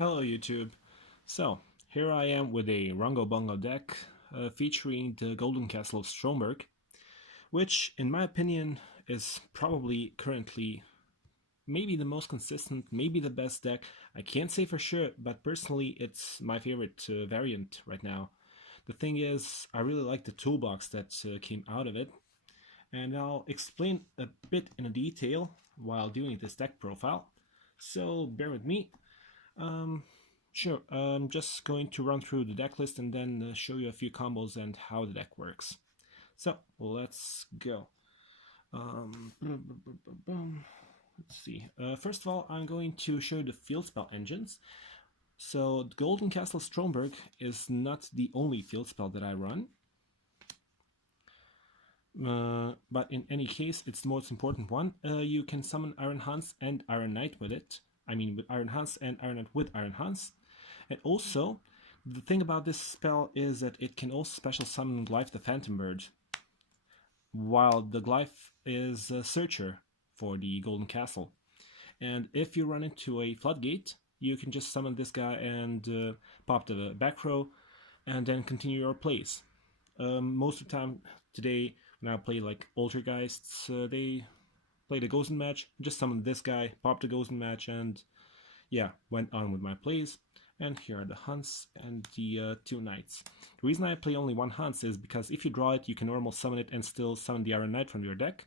Hello YouTube. So, here I am with a Rhongo Bongo deck featuring the Golden Castle of Stromberg, which in my opinion is probably currently maybe the most consistent, maybe the best deck. I can't say for sure, but personally it's my favorite variant right now. The thing is, I really like the toolbox that came out of it, and I'll explain a bit in detail while doing this deck profile, so bear with me. Sure, I'm just going to run through the deck list and then show you a few combos and how the deck works. So, let's go. Let's see. First of all, I'm going to show you the field spell engines. So, the Golden Castle Stromberg is not the only field spell that I run. But in any case, it's the most important one. You can summon Iron Hans and Iron Knight with it. I mean, with Iron Hans and Iron Knight with Iron Hans. And also, the thing about this spell is that it can also special summon Glyph the Phantom Bird, while the Glyph is a searcher for the Golden Castle. And if you run into a floodgate, you can just summon this guy and pop the backrow, and then continue your plays. Most of the time today, when I play like Altergeists, they play the Ghost match, just summoned this guy, popped the Ghost match, and yeah, went on with my plays. And here are the Hunts and the two Knights. The reason I play only one Hunts is because if you draw it, you can normal summon it and still summon the Iron Knight from your deck.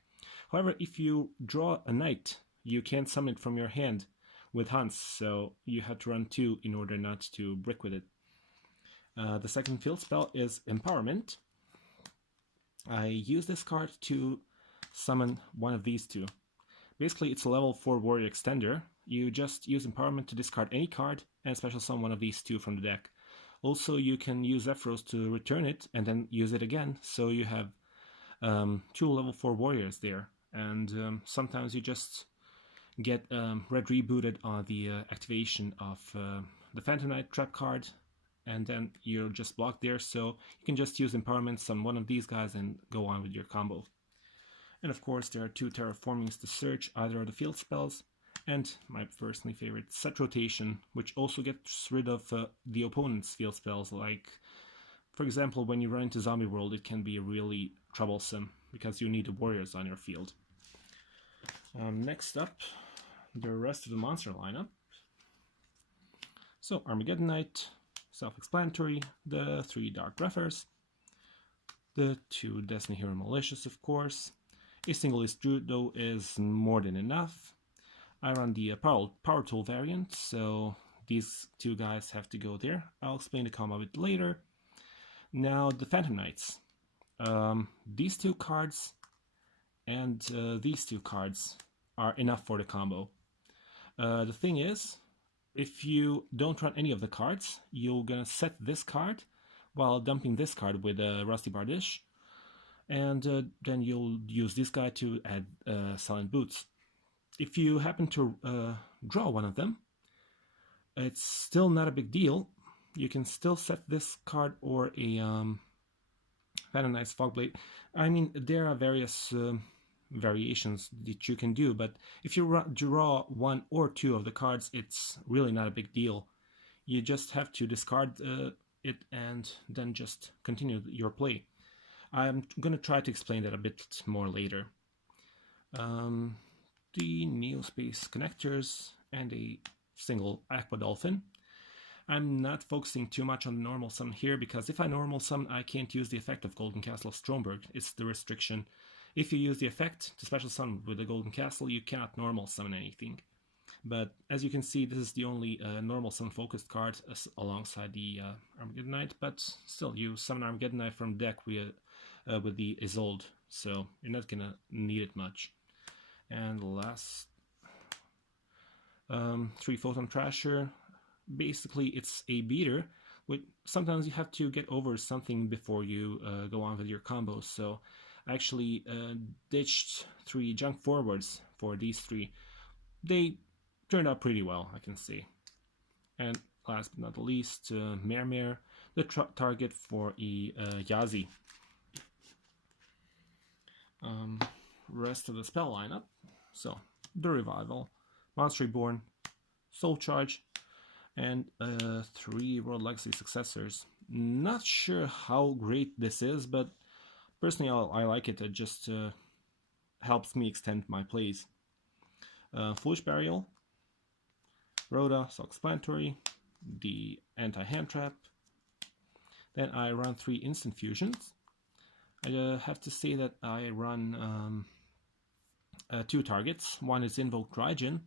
However, if you draw a Knight, you can't summon it from your hand with Hunts, so you have to run two in order not to brick with it. The second field spell is Empowerment. I use this card to summon one of these two. Basically, it's a level 4 warrior extender. You just use Empowerment to discard any card and special summon one of these two from the deck. Also, you can use Zephyros to return it and then use it again, so you have two level 4 warriors there. And sometimes you just get red rebooted on the activation of the Phantom Knight trap card, and then you're just blocked there, so you can just use Empowerment, summon one of these guys, and go on with your combo. And of course, there are two Terraformings to search either of the field spells, and my personally favorite, Set Rotation, which also gets rid of the opponent's field spells. Like, for example, when you run into Zombie World, it can be really troublesome because you need the warriors on your field. Next up, the rest of the monster lineup. So, Armageddon Knight, self-explanatory, the 3 Dark Grephers, the 2 Destiny Hero Malicious, of course. A single Destrudo is more than enough. I run the power tool variant, so these two guys have to go there. I'll explain the combo a bit later. Now the Phantom Knights. These two cards and these two cards are enough for the combo. The thing is, if you don't run any of the cards, you're gonna set this card while dumping this card with a Rusty Bardish, and then you'll use this guy to add Silent Boots. If you happen to draw one of them, it's still not a big deal. You can still set this card or a Phantom Knight's Fogblade. I mean, there are various variations that you can do, but if you draw one or two of the cards, it's really not a big deal. You just have to discard it and then just continue your play. I'm going to try to explain that a bit more later. The Neospace connectors and a single Aqua Dolphin. I'm not focusing too much on the normal summon here, because if I normal summon, I can't use the effect of Golden Castle of Stromberg. It's the restriction. If you use the effect to special summon with the Golden Castle, you cannot normal summon anything. But as you can see, this is the only normal summon focused card alongside the Armageddon Knight, but still, you summon Armageddon Knight from deck with the Isolde, so you're not gonna need it much. And last, 3 Photon Trasher. Basically, it's a beater. Sometimes you have to get over something before you go on with your combos. So I actually ditched 3 junk forwards for these 3. They turned out pretty well, I can say. And last but not least, Mermer, the target for a Yazi. Rest of the spell lineup. So, the Revival, Monster Reborn, Soul Charge, and 3 World Legacy Successors. Not sure how great this is, but personally I like it. It just helps me extend my plays. Foolish Burial, Rhoda, Self-Explanatory, the anti-hand trap. Then I run 3 instant fusions. I have to say that I run 2 targets. One is Invoke Drygen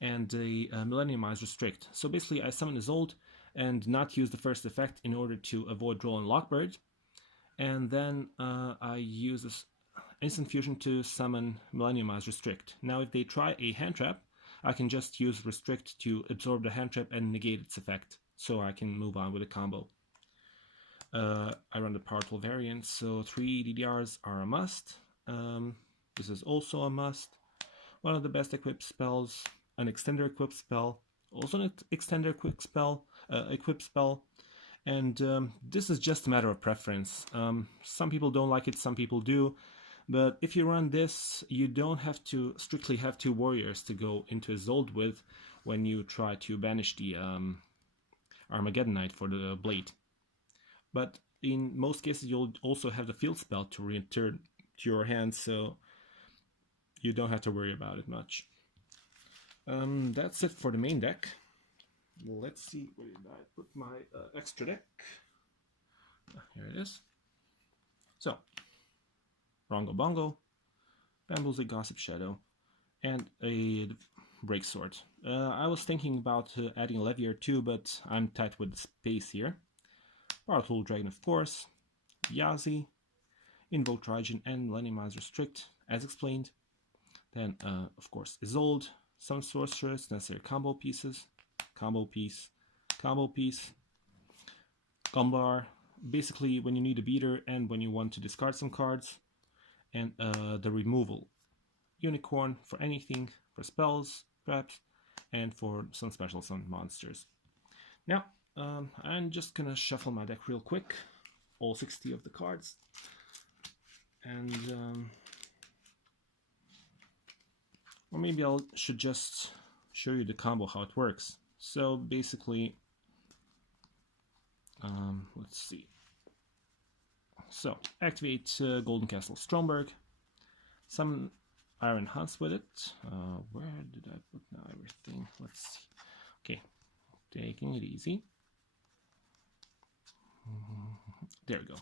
and the Millenniumize Restrict. So basically I summon Isolde and not use the first effect in order to avoid Droll and Lockbird. And then I use this instant fusion to summon Millenniumize Restrict. Now if they try a hand trap, I can just use Restrict to absorb the hand trap and negate its effect, so I can move on with a combo. I run the Power Tool variant, so 3 DDRs are a must. This is also a must. One of the best equipped spells, an extender equipped spell, also an extender equipped spell, and this is just a matter of preference. Some people don't like it, some people do, but if you run this, you don't have to strictly have 2 warriors to go into Isolde with when you try to banish the Armageddon Knight for the blade. But in most cases, you'll also have the field spell to return to your hand, so you don't have to worry about it much. That's it for the main deck. Let's see, where did I put my extra deck? Here it is. So, Rhongo Bongo, Bamboozle Gossip Shadow, and a Break Sword. I was thinking about adding a Levier too, but I'm tight with the space here. Power Tool Dragon, of course, Yazi, Invoke Drygen, and Millenniumize Restrict, as explained. Then, of course, Isolde, some Sorceress, necessary combo pieces, combo piece, Gumbar, basically when you need a beater and when you want to discard some cards, and the removal. Unicorn for anything, for spells, traps, and for some special summon monsters. Now, I'm just gonna shuffle my deck real quick, all 60 of the cards, and or maybe I should just show you the combo, how it works. So basically, let's see. So activate Golden Castle Stromberg, summon Iron Hans with it. Where did I put now everything? Let's see. Okay, taking it easy. There we go.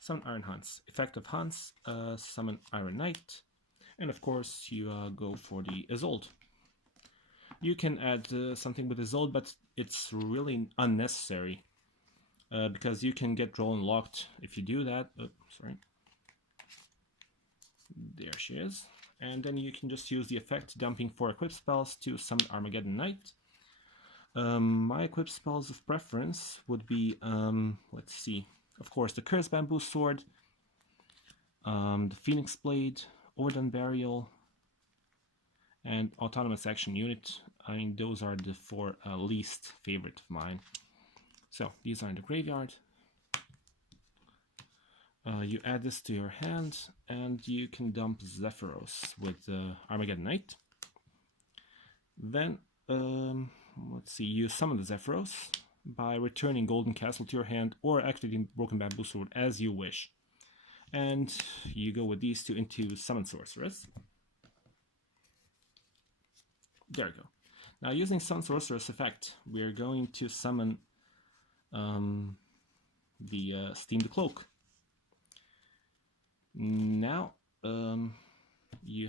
Summon Iron Hans. Effect of Hans, summon Iron Knight. And of course, you go for the Isolde. You can add something with Isolde, but it's really unnecessary. Because you can get Droll and locked if you do that. Sorry. There she is. And then you can just use the effect, dumping 4 equipped spells to summon Armageddon Knight. My equipped spells of preference would be, let's see, of course, the Curse Bamboo Sword, the Phoenix Blade, Overdone Burial, and Autonomous Action Unit. I mean, those are the 4 least favorite of mine. So, these are in the graveyard. You add this to your hand, and you can dump Zephyros with Armageddon Knight. Then, let's see, you summon the Zephyros by returning Golden Castle to your hand or activating Broken Bamboo Sword as you wish. And you go with these 2 into Summon Sorceress. There we go. Now, using Summon Sorceress effect, we are going to summon the Steam the Cloak. Now, you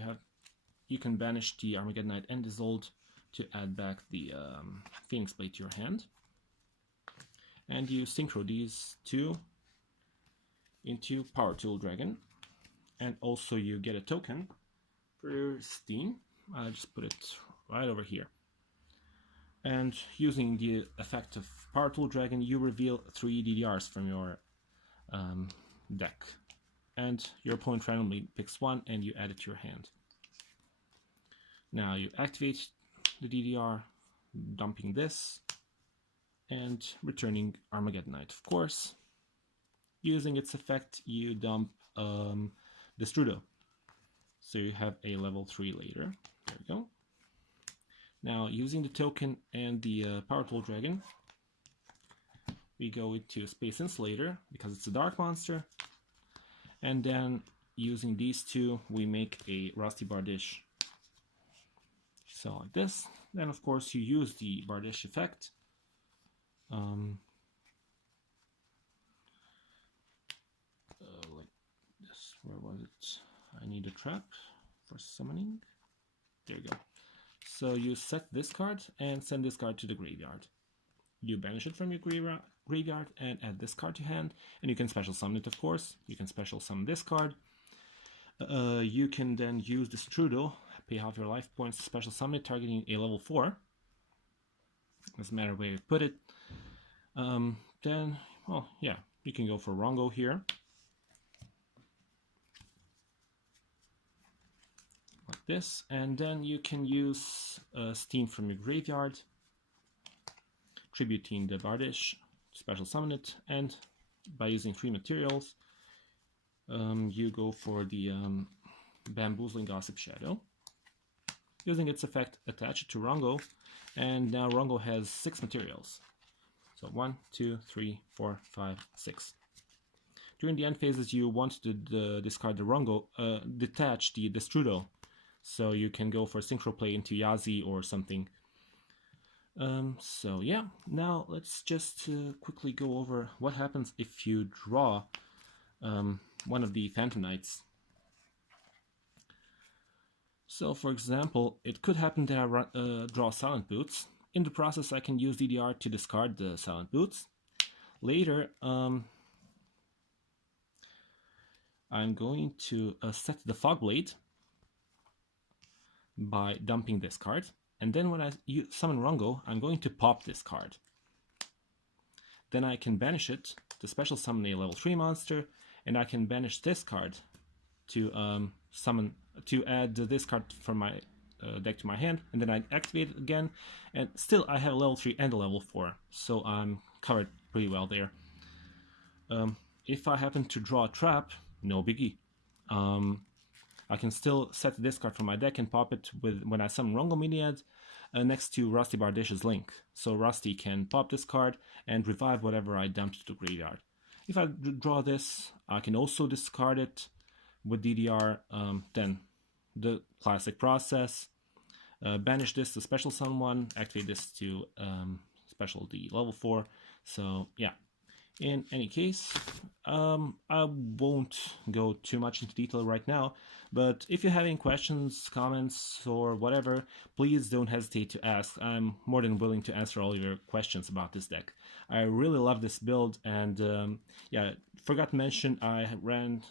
can banish the Armageddon Knight and Isolde to add back the Phoenix Blade to your hand. And you synchro these 2 into Power Tool Dragon. And also you get a token for your Steam. I'll just put it right over here. And using the effect of Power Tool Dragon, you reveal 3 DDRs from your deck. And your opponent randomly picks 1 and you add it to your hand. Now you activate the DDR, dumping this, and returning Armageddon Knight, of course. Using its effect, you dump Destrudo. So you have a level 3 later. There we go. Now, using the token and the Power Tool Dragon, we go into Space Insulator because it's a dark monster. And then using these two, we make a Rusty Bardish. So like this. Then of course you use the Bardish effect. Like this. Where was it? I need a trap for summoning. There you go. So you set this card and send this card to the graveyard. You banish it from your graveyard and add this card to hand, and you can special summon it, of course. You can special summon this card. You can then use Destrudo, pay half your life points to special summon it, targeting a level 4. Doesn't matter where you put it. Then, well, yeah, you can go for Rhongo here. Like this, and then you can use Steam from your graveyard, tributing the Bardish, special summon it, and by using 3 materials, you go for the Bamboozling Gossip Shadow. Using its effect, attach it to Rhongo, and now Rhongo has 6 materials. So 1, 2, 3, 4, 5, 6. During the end phases, you want to discard the Rhongo, detach the Destrudo, so you can go for Synchro Play into Yazi or something. So yeah, now let's just quickly go over what happens if you draw one of the Phantom Knights. So for example, it could happen that I draw Silent Boots. In the process, I can use DDR to discard the Silent Boots. Later, I'm going to set the Fog Blade by dumping this card. And then when I summon Rhongo, I'm going to pop this card. Then I can banish it to special summon a level 3 monster, and I can banish this card to add this card from my deck to my hand, and then I activate it again, and still I have a level 3 and a level 4, so I'm covered pretty well there. If I happen to draw a trap, no biggie. I can still set this card from my deck and pop it when I summon Rhongo Myriad next to Rusty Bardish's Link. So Rusty can pop this card and revive whatever I dumped to the graveyard. If I draw this, I can also discard it with DDR, then the classic process. Banish this to special summon one, activate this to special the level 4. So yeah. In any case, I won't go too much into detail right now, but if you have any questions, comments, or whatever, please don't hesitate to ask. I'm more than willing to answer all your questions about this deck. I really love this build, and yeah, forgot to mention I ran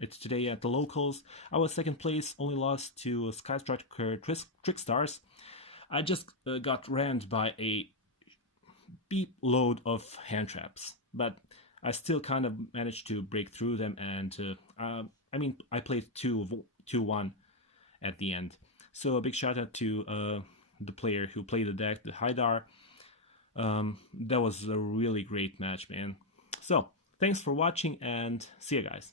it today at the locals. I was second place, only lost to Sky Striker Trickstars. I just got rammed by a beep load of hand traps, but I still kind of managed to break through them, and I mean, I played 2-1 at the end. So a big shout out to the player who played the deck, the Haidar. That was a really great match, man. So thanks for watching, and see you guys.